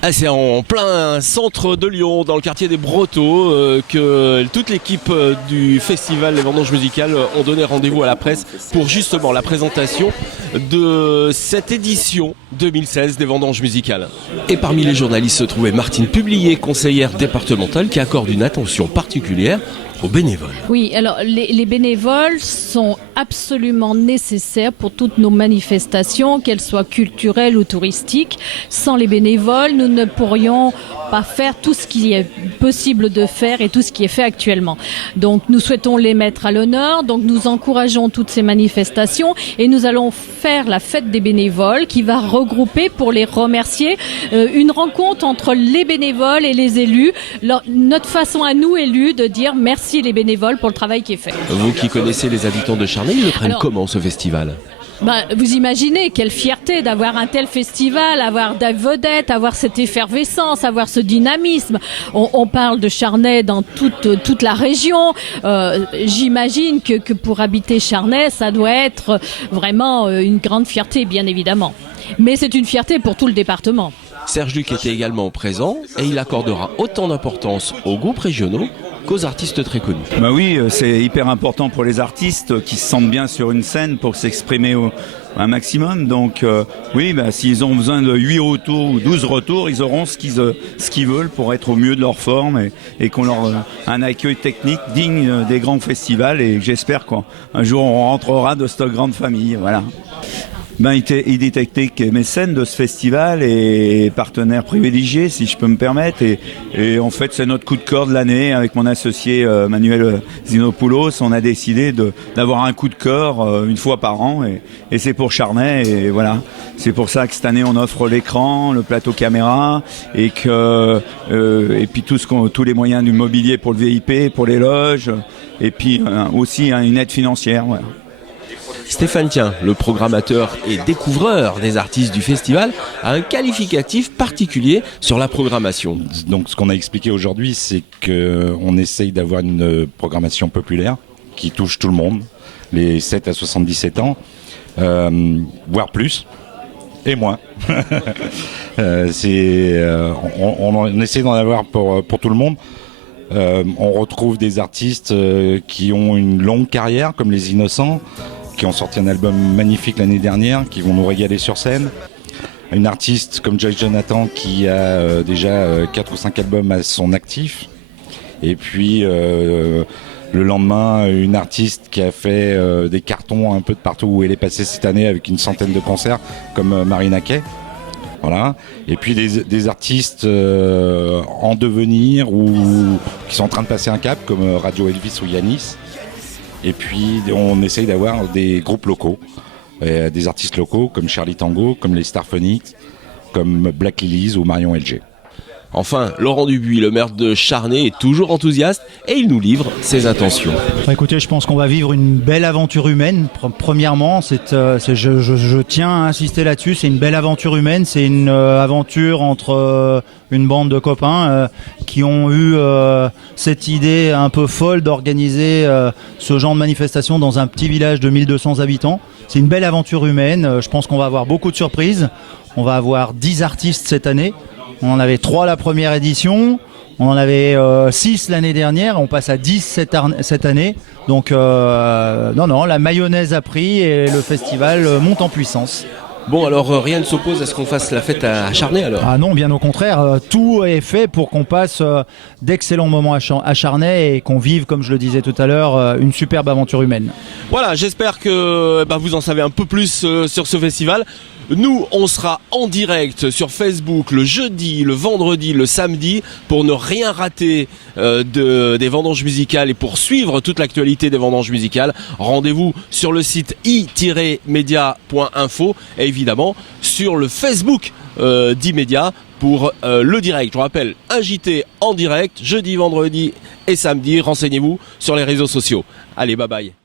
Ah, c'est en plein centre de Lyon, dans le quartier des Brotteaux, que toute l'équipe du festival Les Vendanges Musicales ont donné rendez-vous à la presse pour justement la présentation de cette édition 2016 des Vendanges Musicales. Et parmi les journalistes se trouvait Martine Publier, conseillère départementale, qui accorde une attention particulière aux bénévoles. Oui, alors les bénévoles sont absolument nécessaires pour toutes nos manifestations, qu'elles soient culturelles ou touristiques. Sans les bénévoles, nous ne pourrions pas faire tout ce qui est possible de faire et tout ce qui est fait actuellement. Donc nous souhaitons les mettre à l'honneur, donc nous encourageons toutes ces manifestations et nous allons faire la fête des bénévoles qui va regrouper, pour les remercier, une rencontre entre les bénévoles et les élus. Notre façon à nous, élus, de dire merci les bénévoles pour le travail qui est fait. Vous qui connaissez les habitants de Charnay, ils le prennent comment ce festival ? Vous imaginez quelle fierté d'avoir un tel festival, avoir des vedettes, avoir cette effervescence, avoir ce dynamisme. On parle de Charnay dans toute la région. J'imagine que pour habiter Charnay, ça doit être vraiment une grande fierté, bien évidemment. Mais c'est une fierté pour tout le département. Serge Luc était également présent et il accordera autant d'importance aux groupes régionaux qu'aux artistes très connus. Bah oui, c'est hyper important pour les artistes qui se sentent bien sur une scène pour s'exprimer un maximum. Donc oui, s'ils ont besoin de 8 retours ou 12 retours, ils auront ce qu'ils veulent pour être au mieux de leur forme et qu'on leur un accueil technique digne des grands festivals. Et j'espère qu'un jour on rentrera de cette grande famille. Voilà. ID Technique est mécène de ce festival et partenaire privilégié, si je peux me permettre. Et en fait, c'est notre coup de cœur de l'année avec mon associé Manuel Zinopoulos. On a décidé d'avoir un coup de cœur une fois par an et c'est pour Charnay. Et voilà, c'est pour ça que cette année, on offre l'écran, le plateau caméra et puis tous les moyens du mobilier pour le VIP, pour les loges et puis aussi une aide financière. Voilà. Stéphane Tien, le programmateur et découvreur des artistes du festival, a un qualificatif particulier sur la programmation. Donc ce qu'on a expliqué aujourd'hui, c'est qu'on essaye d'avoir une programmation populaire qui touche tout le monde, les 7 à 77 ans, voire plus et moins. On essaie d'en avoir pour tout le monde. On retrouve des artistes qui ont une longue carrière, comme les Innocents, qui ont sorti un album magnifique l'année dernière, qui vont nous régaler sur scène. Une artiste comme Joyce Jonathan qui a déjà 4 ou 5 albums à son actif. Et puis le lendemain, une artiste qui a fait des cartons un peu de partout où elle est passée cette année avec une centaine de concerts, comme Marina Kaye. Voilà. Et puis des artistes en devenir ou qui sont en train de passer un cap, comme Radio Elvis ou Yanis. Et puis on essaye d'avoir des groupes locaux, des artistes locaux comme Charlie Tango, comme les Starphonics, comme Black Lilies ou Marion LG. Enfin, Laurent Dubuis, le maire de Charnay, est toujours enthousiaste et il nous livre ses intentions. Écoutez, je pense qu'on va vivre une belle aventure humaine. Premièrement, je tiens à insister là-dessus, c'est une belle aventure humaine, c'est une aventure entre une bande de copains qui ont eu cette idée un peu folle d'organiser ce genre de manifestation dans un petit village de 1200 habitants. C'est une belle aventure humaine, je pense qu'on va avoir beaucoup de surprises. On va avoir 10 artistes cette année. On en avait 3 la première édition, on en avait 6 l'année dernière, on passe à 10 cette année. Donc la mayonnaise a pris et le festival monte en puissance. Bon, alors rien ne s'oppose à ce qu'on fasse la fête à Charnay alors ? Ah non, bien au contraire, tout est fait pour qu'on passe d'excellents moments à Charnay et qu'on vive, comme je le disais tout à l'heure, une superbe aventure humaine. Voilà, j'espère que vous en savez un peu plus sur ce festival. Nous, on sera en direct sur Facebook le jeudi, le vendredi, le samedi pour ne rien rater des vendanges musicales et pour suivre toute l'actualité des vendanges musicales. Rendez-vous sur le site i-media.info et évidemment sur le Facebook d'I-Media pour le direct. Je vous rappelle, un JT en direct jeudi, vendredi et samedi. Renseignez-vous sur les réseaux sociaux. Allez, bye bye.